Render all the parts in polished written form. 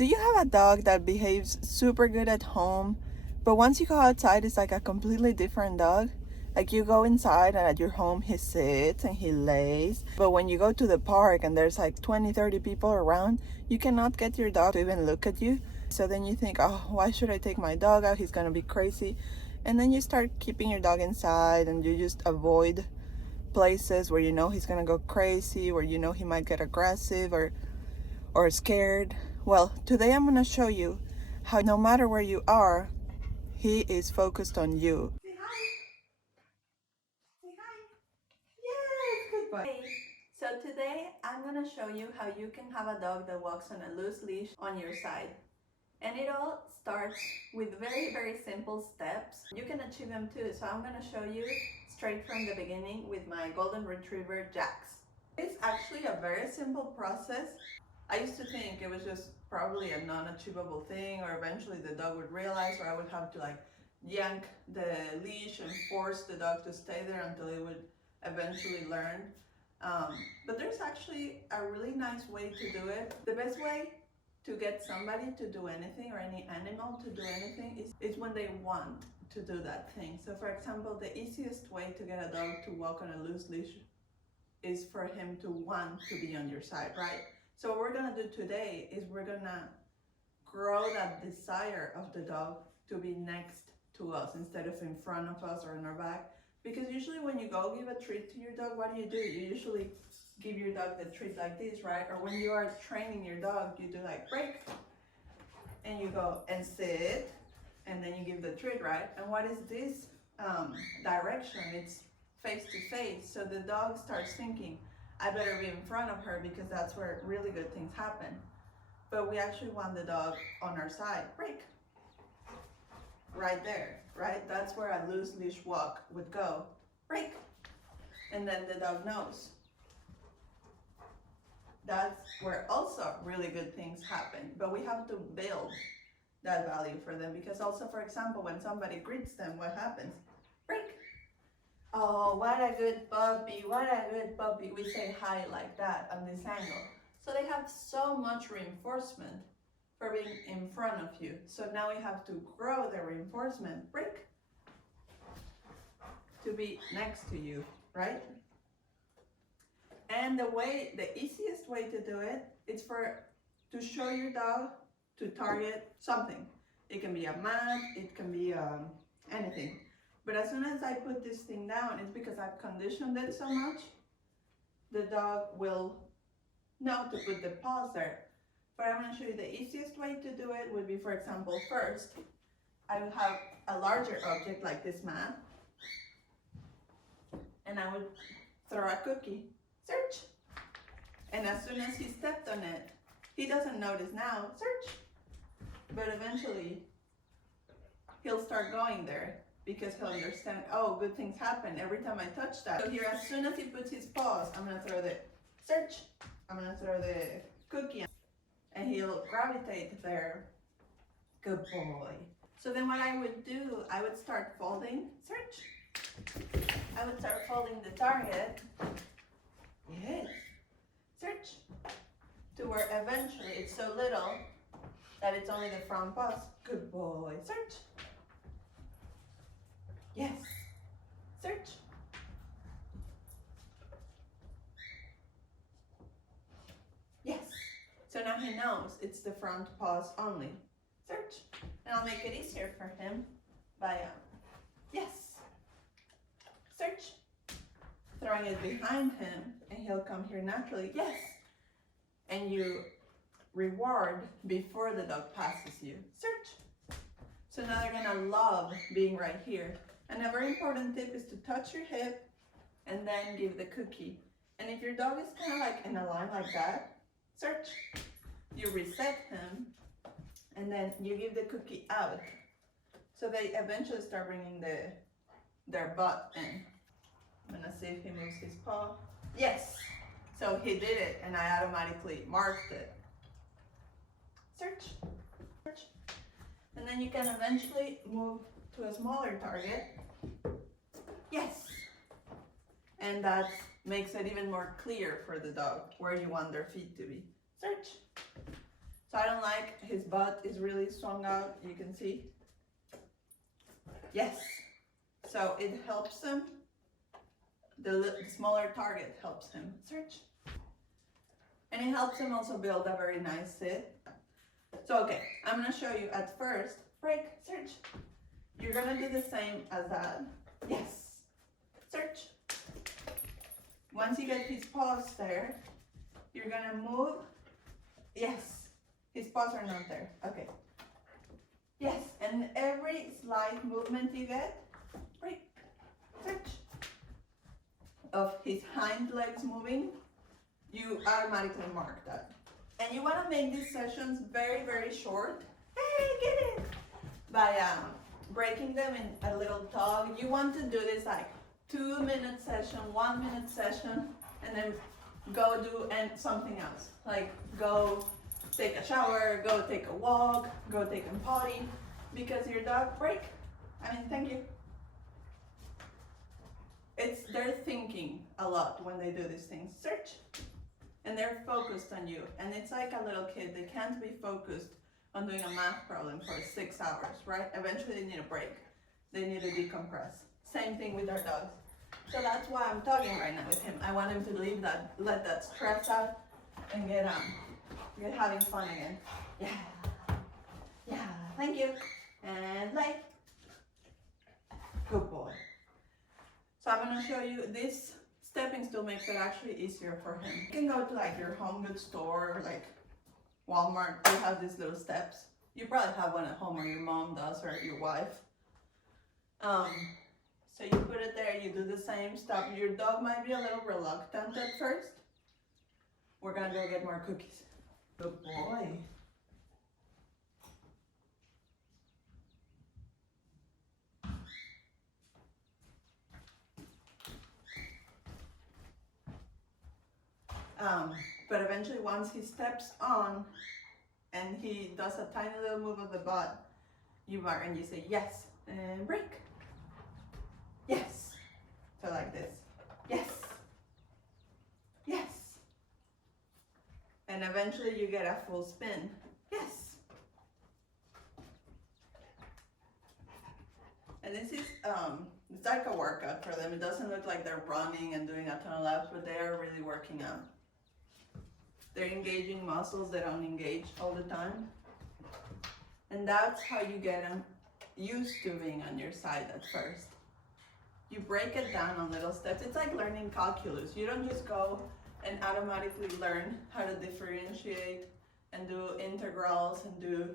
Do you have a dog that behaves super good at home, but once you go outside, it's like a completely different dog? Like you go inside and at your home, he sits and he lays. But when you go to the park and there's like 20, 30 people around, you cannot get your dog to even look at you. So then you think, oh, why should I take my dog out? He's gonna be crazy. And then you start keeping your dog inside and you just avoid places where you know he's gonna go crazy, where you know he might get aggressive or scared. Well, today I'm gonna show you how no matter where you are, he is focused on you. Say hi. Say hi. Yes, good boy. Hey. So today I'm gonna show you how you can have a dog that walks on a loose leash on your side. And it all starts with very, very simple steps. You can achieve them too. So I'm gonna show you straight from the beginning with my golden retriever, Jax. It's actually a very simple process. I used to think it was just probably a non-achievable thing, or eventually the dog would realize, or I would have to like yank the leash and force the dog to stay there until it would eventually learn. But there's actually a really nice way to do it. The best way to get somebody to do anything, or any animal to do anything, is when they want to do that thing. So for example, the easiest way to get a dog to walk on a loose leash is for him to want to be on your side, right? So what we're gonna do today is we're gonna grow that desire of the dog to be next to us instead of in front of us or in our back. Because usually when you go give a treat to your dog, what do? You usually give your dog the treat like this, right? Or when you are training your dog, you do like break, and you go and sit, and then you give the treat, right? And what is this direction? It's face to face. So the dog starts thinking, I better be in front of her because that's where really good things happen. But we actually want the dog on our side. Break. Right there, right? That's where a loose leash walk would go. Break. And then the dog knows. That's where also really good things happen. But we have to build that value for them, because also, for example, when somebody greets them, what happens? Break. Oh, what a good puppy, what a good puppy. We say hi like that on this angle. So they have so much reinforcement for being in front of you. So now we have to grow the reinforcement, break, to be next to you, right? And the easiest way to do it is to show your dog to target something. It can be a mat, it can be anything. But as soon as I put this thing down, it's because I've conditioned it so much, the dog will know to put the paws there. But I'm going to show you the easiest way to do it would be, for example, first, I would have a larger object like this mat, and I would throw a cookie. Search. And as soon as he stepped on it, he doesn't notice now, search. But eventually, he'll start going there, because he'll understand, oh, good things happen every time I touch that. So here, as soon as he puts his paws, I'm gonna throw the search. I'm gonna throw the cookie, and he'll gravitate there. Good boy. So then what I would do, I would start folding, search. I would start folding the target, yes, search, to where eventually it's so little that it's only the front paws. Good boy, search. Yes. Search. Yes. So now he knows it's the front paws only. Search. And I'll make it easier for him by yes. Search. Throwing it behind him, and he'll come here naturally. Yes. And you reward before the dog passes you. Search. So now they're gonna love being right here. And a very important tip is to touch your hip and then give the cookie. And if your dog is kind of like in a line like that, search. You reset him, and then you give the cookie out. So they eventually start bringing their butt in. I'm gonna see if he moves his paw. Yes. So he did it, and I automatically marked it. Search. Search. And then you can eventually move to a smaller target. Yes. And that makes it even more clear for the dog where you want their feet to be. Search. So I don't like his butt is really swung out, you can see. Yes. So it helps him. The smaller target helps him search. And it helps him also build a very nice sit. So okay, I'm gonna show you at first, break, search. You're gonna do the same as that. Yes, search. Once you get his paws there, you're gonna move. Yes, his paws are not there, okay. Yes, and every slight movement you get, break, search, of his hind legs moving, you automatically mark that. And you want to make these sessions very, very short. Hey, get it! By breaking them in a little tug. You want to do this like 2-minute session, 1-minute session, and then go do something else. Like go take a shower, go take a walk, go take a potty, because your dog thank you. They're thinking a lot when they do these things. Search. And they're focused on you. And it's like a little kid. They can't be focused on doing a math problem for 6 hours, right? Eventually they need a break. They need to decompress. Same thing with our dogs. So that's why I'm talking right now with him. I want him to leave that, let that stress out and get having fun again. Yeah, thank you. And lay. Good boy. So I'm gonna show you this stepping stool makes it actually easier for him. You can go to like your home goods store, like Walmart, they have these little steps. You probably have one at home, or your mom does, or your wife. So you put it there, you do the same stuff. Your dog might be a little reluctant at first. We're gonna go get more cookies. Good boy. But eventually once he steps on and he does a tiny little move of the butt, you mark and you say yes and break. Yes. So like this. Yes. Yes. And eventually you get a full spin. Yes. And this is it's like a workout for them. It doesn't look like they're running and doing a ton of laps, but they are really working out. They're engaging muscles they don't engage all the time. And that's how you get them used to being on your side at first. You break it down on little steps. It's like learning calculus. You don't just go and automatically learn how to differentiate and do integrals and do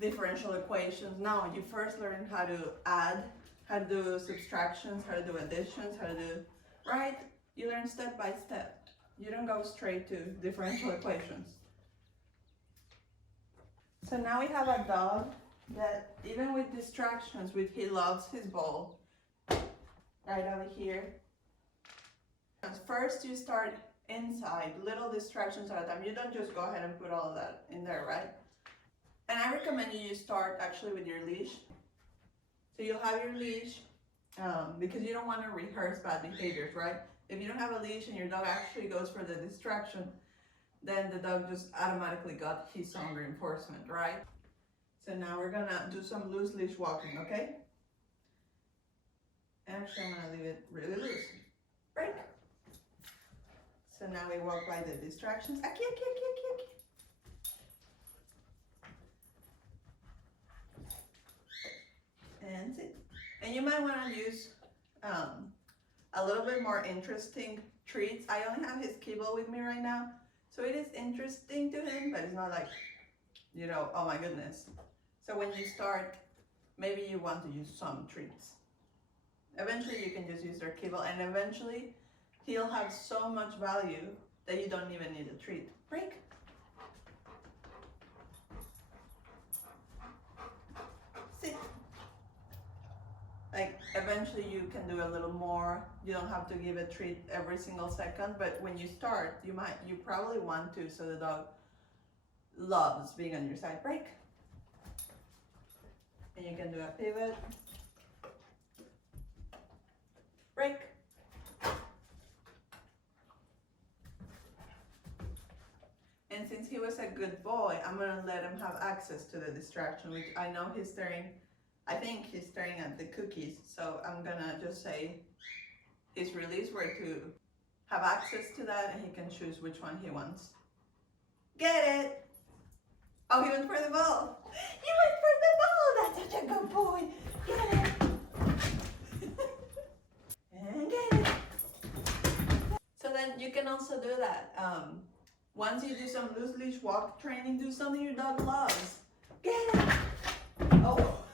differential equations. No, you first learn how to add, how to do subtractions, how to do additions, how to do, right? You learn step by step. You don't go straight to differential equations. So now we have a dog that even with distractions, he loves his ball. Right over here. First you start inside, little distractions at a time. You don't just go ahead and put all of that in there, right? And I recommend you start actually with your leash. So you'll have your leash because you don't want to rehearse bad behaviors, right? If you don't have a leash and your dog actually goes for the distraction, then the dog just automatically got his own reinforcement, right? So now we're gonna do some loose leash walking, okay? Actually, I'm gonna leave it really loose. Break. So now we walk by the distractions. Aki, aki, aki, aki, aki. And sit. And you might want to use a little bit more interesting treats. I only have his kibble with me right now, so it is interesting to him, but it's not like, you know, oh my goodness. So when you start, maybe you want to use some treats. Eventually you can just use their kibble, and eventually he'll have so much value that you don't even need a treat. Break. Sit. Like eventually you can do a little more. You don't have to give a treat every single second, but when you start, you probably want to, so the dog loves being on your side. Break. And you can do a pivot. Break. And since he was a good boy, I'm gonna let him have access to the distraction, which I know he's staring, I think he's staring at the cookies. So I'm gonna just say his release word to have access to that, and he can choose which one he wants. Get it? Oh, he went for the ball. He went for the ball. That's such a good boy. Get it. And get it. So then you can also do that. Once you do some loose leash walk training, do something your dog loves. Get it. Oh.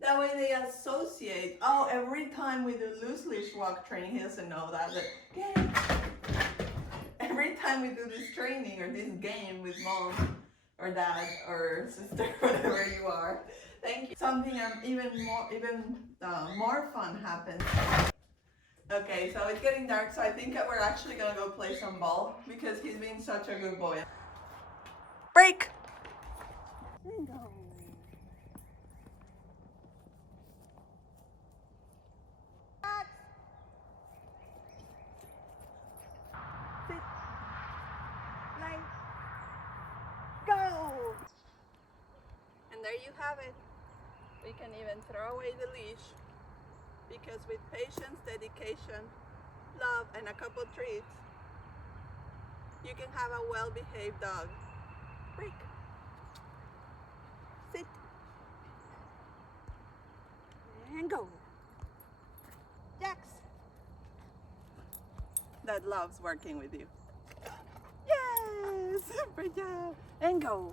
That way they associate. Oh, every time we do loose leash walk training, he doesn't know that. But get it. Every time we do this training or this game with mom or dad or sister, whatever you are, thank you. Something even more fun happens. Okay, so it's getting dark, so I think that we're actually gonna go play some ball because he's been such a good boy. Break! No. Sit. Play. Go! And there you have it. We can even throw away the leash because with patience, dedication, love, and a couple treats, you can have a well-behaved dog. Break. Sit. And go. Jax. That loves working with you. Yes! Super job. And go.